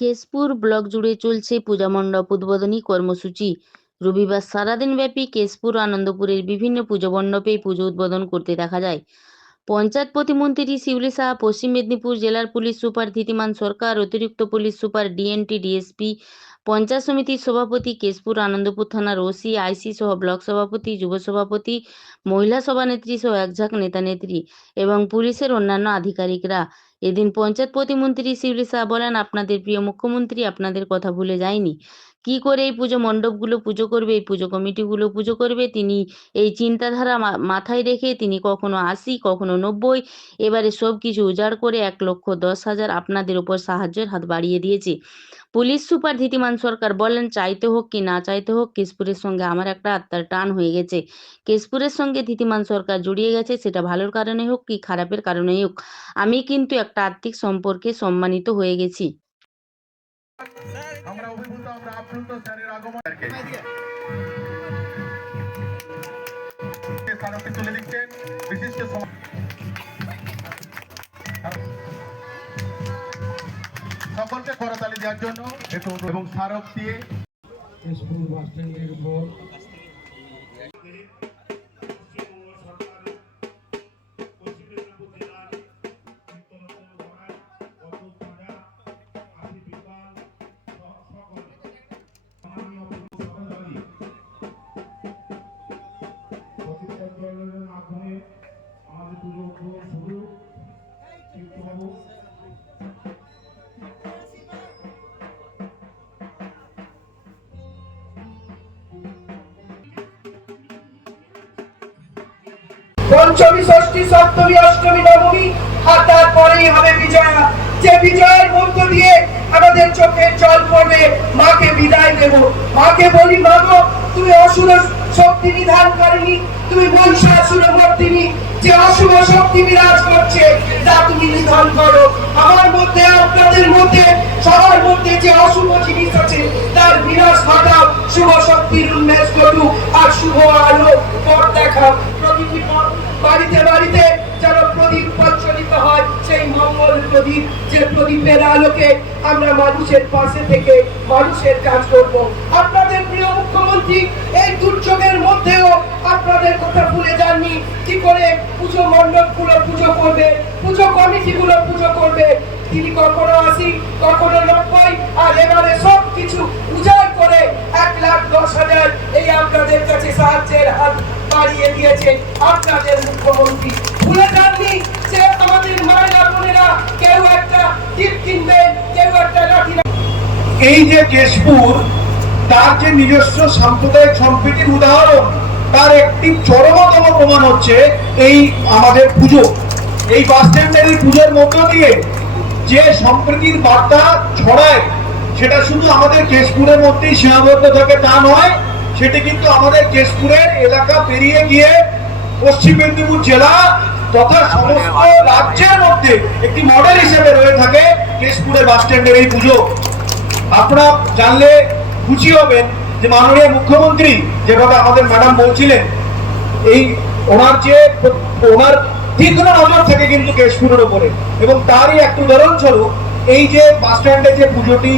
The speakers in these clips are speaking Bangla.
কেশপুর ব্লক জুড়ে চলছে পূজা মণ্ডপ উদ্বোধনী কর্মসূচি। রবিবার সারাদিন ব্যাপী কেশপুর আনন্দপুরের বিভিন্ন পুজো মণ্ডপে পুজো উদ্বোধন করতে দেখা যায়। পঞ্চায়েত প্রতিমন্ত্রী শিউলি সাহা পশ্চিম মেদিনীপুর জেলার পুলিশ সুপার ধীতিমান সরকার, অতিরিক্ত police super DNT DSP, panchayat সমিতির সভাপতি কেশপুর আনন্দপুর থানার ওসি, আইসি সহ ব্লক সভাপতি, যুব সভাপতি, মহিলা সভানেত্রী সহ একঝাঁক নেতা নেত্রী এবং পুলিশের অন্যান্য আধিকারিকরা। এদিন পঞ্চায়েত প্রতিমন্ত্রী শিউলি শাহ বলেন, আপনাদের প্রিয় মুখ্যমন্ত্রী আপনাদের কথা ভুলে যায়নি। কি করে এই পুজো মণ্ডপগুলো পুজো করবে, এই পুজো কমিটিগুলো পুজো করবে? তিনি এই চিন্তাধারা মাথায় রেখে তিনি কখনো আশি, কখনো নব্বই, এবারে সব কিছু উজাড় করে এক লক্ষ দশ হাজার আপনাদের উপর সাহায্যের হাত বাড়িয়ে দিয়েছে। পুলিশ সুপার ধীতিমান সরকার বলেন, চাইতে হোক কি না চাইতে হোক, কেশপুরের সঙ্গে আমার একটা আত্মার টান হয়ে গেছে। কেশপুরের সঙ্গে ধীতিমান সরকার জড়িয়ে গেছে, সেটা ভালোর কারণে হোক কি খারাপের কারণেই হোক। আমি কিন্তু একটা আর্থিক সম্পর্কে সম্মানিত হয়ে গেছি। আপ্লুত স্যারের আগমন স্মারকটি তুলে দিচ্ছেন বিশিষ্ট সকলকে করতালি দেওয়ার জন্য, এবং স্মারক দিয়ে বাস স্ট্যান্ডের উপর পঞ্চমী, ষষ্ঠী, সপ্তমী, অষ্টমী, নবমী, আর তারপরেই হবে বিজয়া। যে বিজয়ের মধ্য দিয়ে আমাদের চোখের জল পড়বে, মাকে বিদায় দেব। মাকে বলি, মাগো, তুমি অসুর শক্তি নিধান করেনি। তুমি মহিষাসুর মর্দিনী যে অশুভ শক্তি বিরাজ করছে, তা তুমি নিধন করো। আমার মধ্যে, আপনাদের মধ্যে, সবার মধ্যে যে অশুভ জিনিস আছে, তার বিনাশ ঘটাও। শুভ শক্তির উন্মেষ ঘটুক আর শুভ আলো পথ দেখাও। প্রতিটি বাড়িতে বাড়িতে মঙ্গল প্রদীপ, যে প্রদীপের আলোকে আমরা মানুষের পাশে থেকে মানুষের কাজ করব। আপনাদের প্রিয় মুখ্যমন্ত্রী, এই দুর্যোগের মধ্যেও আপনাদের কথা ভুলে যাননি। কি করে পুজো মণ্ডপগুলো পুজো করবে, পুজো কমিটিগুলো পুজো করবে? তিনি কখনো আশি, কখনো নব্বই, আর এবারে সব কিছু উজাড় করে এক লাখ দশ হাজার এই আপনাদের কাছে সাহায্যের হাত বাড়িয়ে দিয়েছে আপনাদের মুখ্যমন্ত্রী। ভুলে যাননি যে আমাদের মায়েরা বোনেরা কেউ একটা টিপ কিনবে কেউ একটা লাঠি এই যে কেশপুর, তার যে নিজস্ব সাম্প্রদায়িক সম্প্রীতির উদাহরণ, তার একটি চরমতম প্রমাণ হচ্ছে এই আমাদের পুজো। এই বাস স্ট্যান্ডের এই পুজোর মধ্য দিয়ে যে সম্প্রীতির বার্তা ছড়ায়, সেটা শুধু আমাদের কেশপুরের মধ্যেই সীমাবদ্ধ থাকে তা নয়, সেটি কিন্তু আমাদের কেশপুরের এলাকা পেরিয়ে গিয়ে পশ্চিম মেদিনীপুর জেলা তথা সমস্ত রাজ্যের মধ্যে একটি মডেল হিসেবে রয়ে থাকে কেশপুরের বাস স্ট্যান্ডের এই পুজো। আপনারা জানলে খুশি হবেন যে মাননীয় মুখ্যমন্ত্রী যেভাবে আমাদের ম্যাডাম বলছিলেন, এই ওনার যে ওনার তীক্ষ্ণ নজর থাকে কিন্তু কেশপুরের ওপরে এবং তারই একটা উদাহরণস্বরূপ এই যে বাস স্ট্যান্ডে যে পুজোটি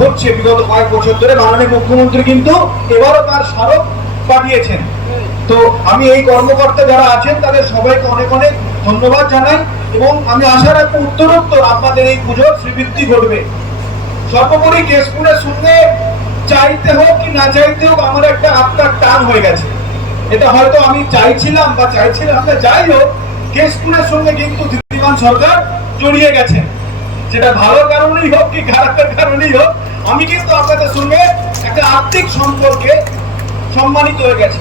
হচ্ছে বিগত কয়েক বছর ধরে মাননীয় মুখ্যমন্ত্রী কিন্তু এবারও তার স্মারক পাঠিয়েছেন। তো আমি এই কর্মকর্তা যারা আছেন, তাদের সবাইকে অনেক অনেক ধন্যবাদ জানাই এবং আমি আশা রাখব উত্তরোত্তর আপনাদের এই পুজোর শ্রীবৃদ্ধি ঘটবে। সর্বোপরি কেশপুরের সঙ্গে চাইতে হোক কি না চাইতে হোক আমার একটা আত্মার টান হয়ে গেছে। এটা হয়তো আমি চাইছিলাম বা চাইছিলাম না, যাই হোক, কেশপুরের সঙ্গে কিন্তু ধীতিমান সরকার জড়িয়ে গেছেন। সেটা ভালো কারণেই হোক কি খারাপের কারণেই হোক, আমি কিন্তু আপনাদের সঙ্গে একটা আর্থিক সম্পর্কে সম্মানিত হয়ে গেছি।